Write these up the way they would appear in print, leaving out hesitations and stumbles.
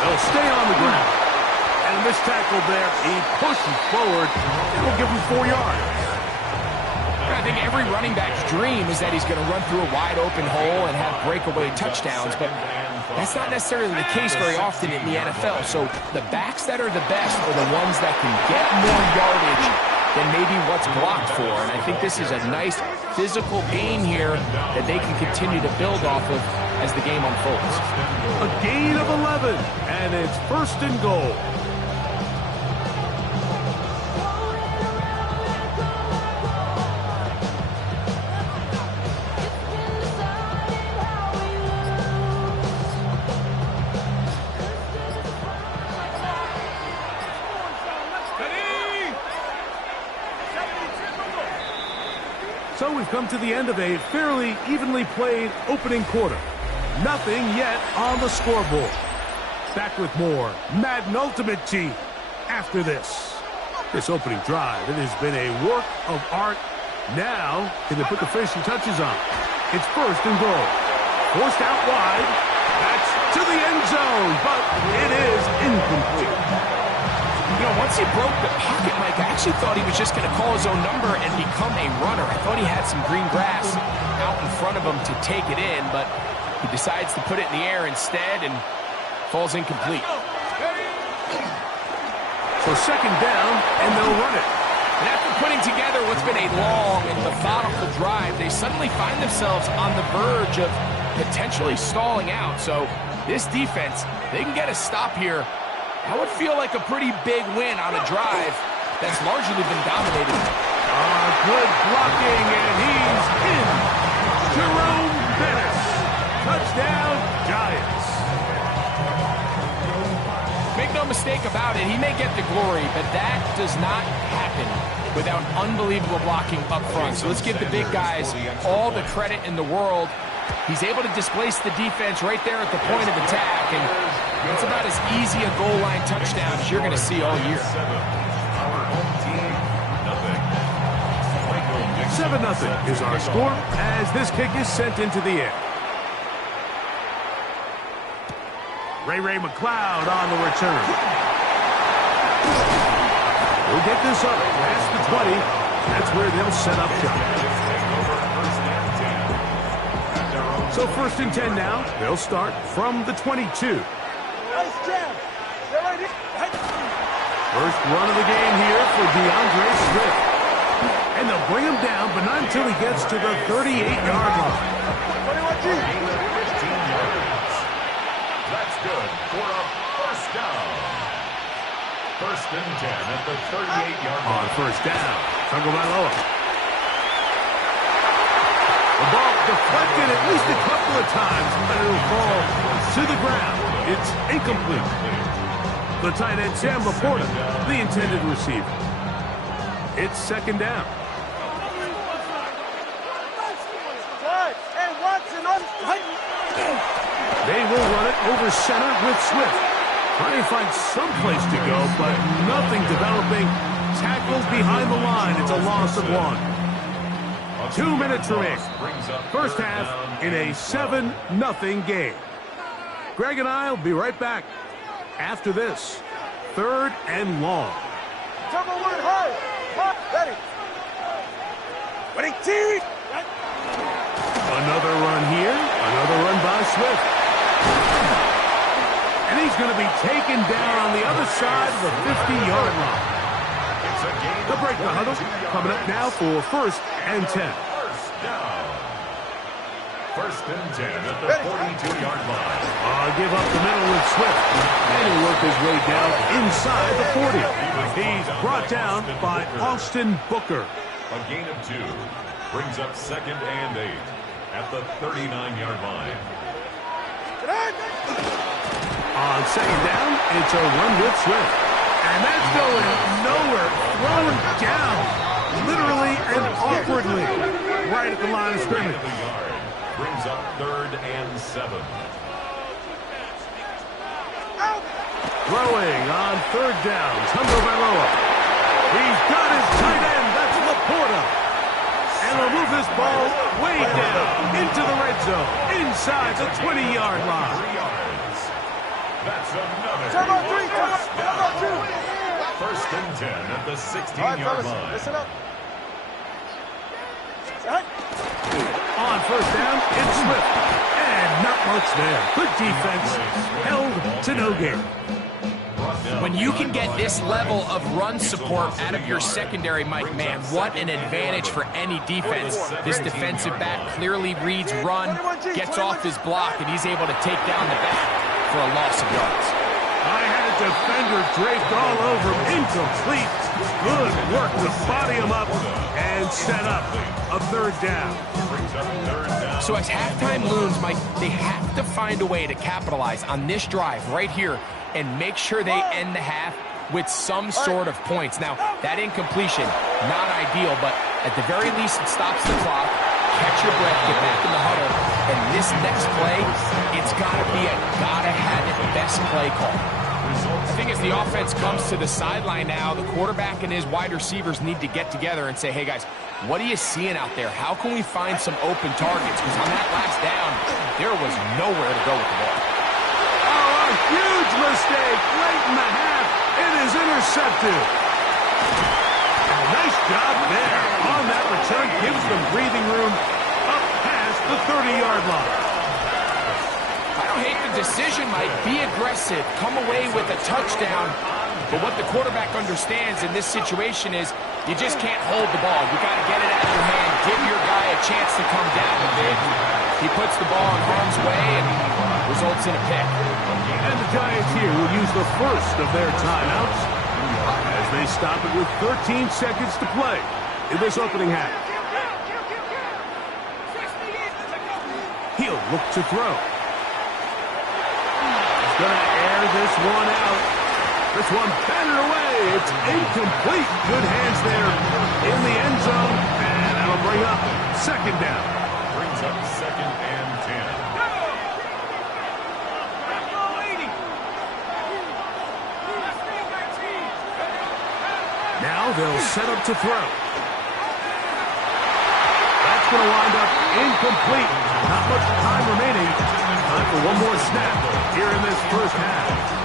They'll stay on the ground. And a missed tackle there. He pushes forward. It'll give him 4 yards. I think every running back's dream is that he's going to run through a wide-open hole and have breakaway touchdowns, but that's not necessarily the case very often in the NFL. So the backs that are the best are the ones that can get more yardage than maybe what's blocked for. And I think this is a nice physical game here that they can continue to build off of as the game unfolds. A gain of 11, and it's 1st and goal. So we've come to the end of a fairly evenly played opening quarter. Nothing yet on the scoreboard. Back with more Madden Ultimate Team after this. This opening drive, it has been a work of art. Now, can they put the finishing touches on? It's 1st and goal. Forced out wide. That's to the end zone, but it is incomplete. You know, once he broke the pocket, Mike, I actually thought he was just going to call his own number and become a runner. I thought he had some green grass out in front of him to take it in, but he decides to put it in the air instead and falls incomplete. So 2nd down, and they'll run it. And after putting together what's been a long and methodical drive, they suddenly find themselves on the verge of potentially stalling out. So this defense, they can get a stop here. That would feel like a pretty big win on a drive that's largely been dominated. Good blocking, and he's in. Jerome Bettis. Touchdown, Giants. Make no mistake about it, he may get the glory, but that does not happen without unbelievable blocking up front. So let's give the big guys all the credit in the world. He's able to displace the defense right there at the point of attack, and it's about as easy a goal line touchdown as you're going to see all year. 7-0 is our score as this kick is sent into the air. Ray McLeod on the return. We'll get this up past the 20. That's where they'll set up shop. So 1st and 10 now. They'll start from the 22. Nice jam. First run of the game here for DeAndre Swift. And they'll bring him down, but not until he gets to the 38-yard line. 21G. That's good for a 1st down. 1st and 10 at the 38-yard line. On 1st down, Tagovailoa. The ball deflected at least a couple of times, but it'll fall to the ground. It's incomplete. The tight end, Sam Laporta, the intended receiver. It's 2nd down. They will run it over center with Swift. Trying to find some place to go, but nothing developing. Tackled behind the line. It's a loss of 1. 2 minutes remaining. 1st half in a 7-0 game. Greg and I will be right back after this. 3rd and long. Another run here. Another run by Swift. And he's going to be taken down on the other side of the 50-yard line. The break the huddle. Coming up now for 1st and 10. 1st and 10 at the 42-yard line. Give up the middle with Swift. And he'll work his way down inside the 40. He's brought down by Austin Booker. A gain of 2 brings up 2nd and 8 at the 39-yard line. On 2nd down, it's a run with Swift. And that's going nowhere. Thrown down. Literally and awkwardly. Right at the line of scrimmage. Brings up 3rd and 7. Throwing on 3rd down. Tagovailoa. He's got his tight end. That's Laporta. And they'll move this ball way down into the red zone. Inside the 20-yard line. First and 10 at the All right, 16-yard fellas, line. listen up. On first down, it's Swift. And not much there. Good defense. Held to no gain. When you can get this level of run support out of your secondary, Mike, man, what an advantage for any defense. This defensive back clearly reads run, gets off his block, and he's able to take down the back for a loss of yards. I had a defender draped all over him. Incomplete. Good work to body him up and set up a third down. So as halftime looms, Mike, they have to find a way to capitalize on this drive right here and make sure they end the half with some sort of points. Now, that incompletion, not ideal, but at the very least, it stops the clock. Catch your breath, get back in the huddle, and this next play, it's got to be a gotta-have-it best play call. I think as the offense comes to the sideline now, the quarterback and his wide receivers need to get together and say, hey, guys, what are you seeing out there? How can we find some open targets? Because on that last down, there was nowhere to go with the ball. Oh, a huge mistake late in the half. It is intercepted. And a nice job there on that return. Gives them breathing room up past the 30-yard line. I don't hate the decision, Mike. Be aggressive. Come away with a touchdown. But what the quarterback understands in this situation is you just can't hold the ball. You got to get it out of your hand. Give your guy a chance to come down a bit. He puts the ball in harm's way and results in a pick. And the Giants here will use the first of their timeouts as they stop it with 13 seconds to play in this opening half. He'll look to throw. He's going to air this one out. This one batted away. It's incomplete. Good hands there in the end zone. And that'll bring up second down. Brings up second and 10. Now they'll set up to throw. That's going to wind up incomplete. Not much time remaining. Time for one more snap here in this first half.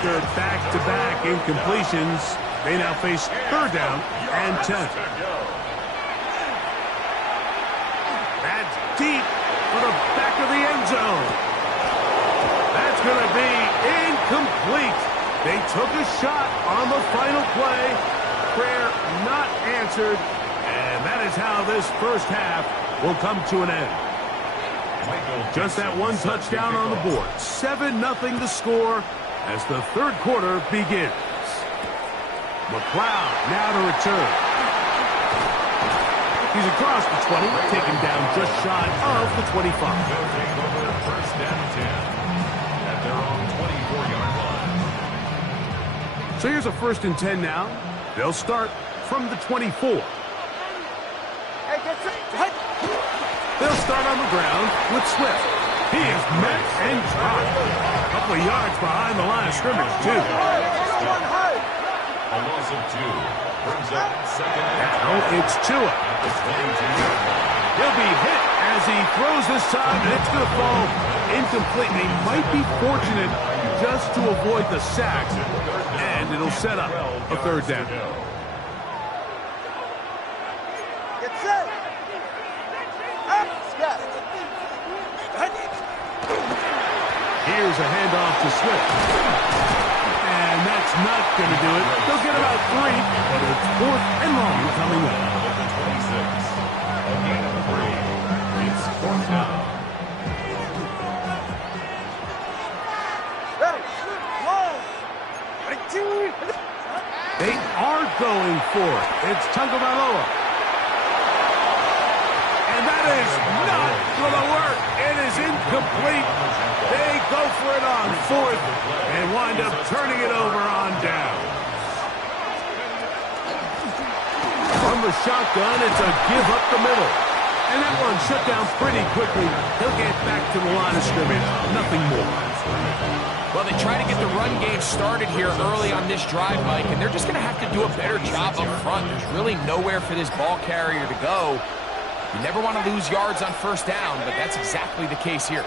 After back-to-back incompletions, they now face third down and 10. That's deep for the back of the end zone. That's going to be incomplete. They took a shot on the final play. Prayer not answered. And that is how this first half will come to an end. Just that one touchdown on the board. 7-0 the score as the third quarter begins. McLeod now to return. He's across the 20, taken down just shy of the 25. They'll take over first and 10 at their own 24-yard line. So here's a first and 10 now. They'll start from the 24. They'll start on the ground with Swift. He is met and dropped. A couple of yards behind the line of scrimmage, too. A loss of 2 brings up second and Now it's Tua. at the 22-yard line. He'll be hit as he throws this time, and it's going to fall incomplete. They might be fortunate just to avoid the sack, and it'll set up a third down. Get set. Here's a handoff to Swift. And that's not going to do it. They'll get about 3, but it's fourth and long coming up. At the 26. A gain of 3. It's fourth down. They are going for it. It's Tagovailoa. And that is not going to work. It is incomplete. They go for it on fourth and wind up turning it over on down. From the shotgun, it's a give up the middle. And that one shut down pretty quickly. He'll get back to the line of scrimmage. Nothing more. Well, they try to get the run game started here early on this drive, Mike, and they're just going to have to do a better job up front. There's really nowhere for this ball carrier to go. You never want to lose yards on first down, but that's exactly the case here.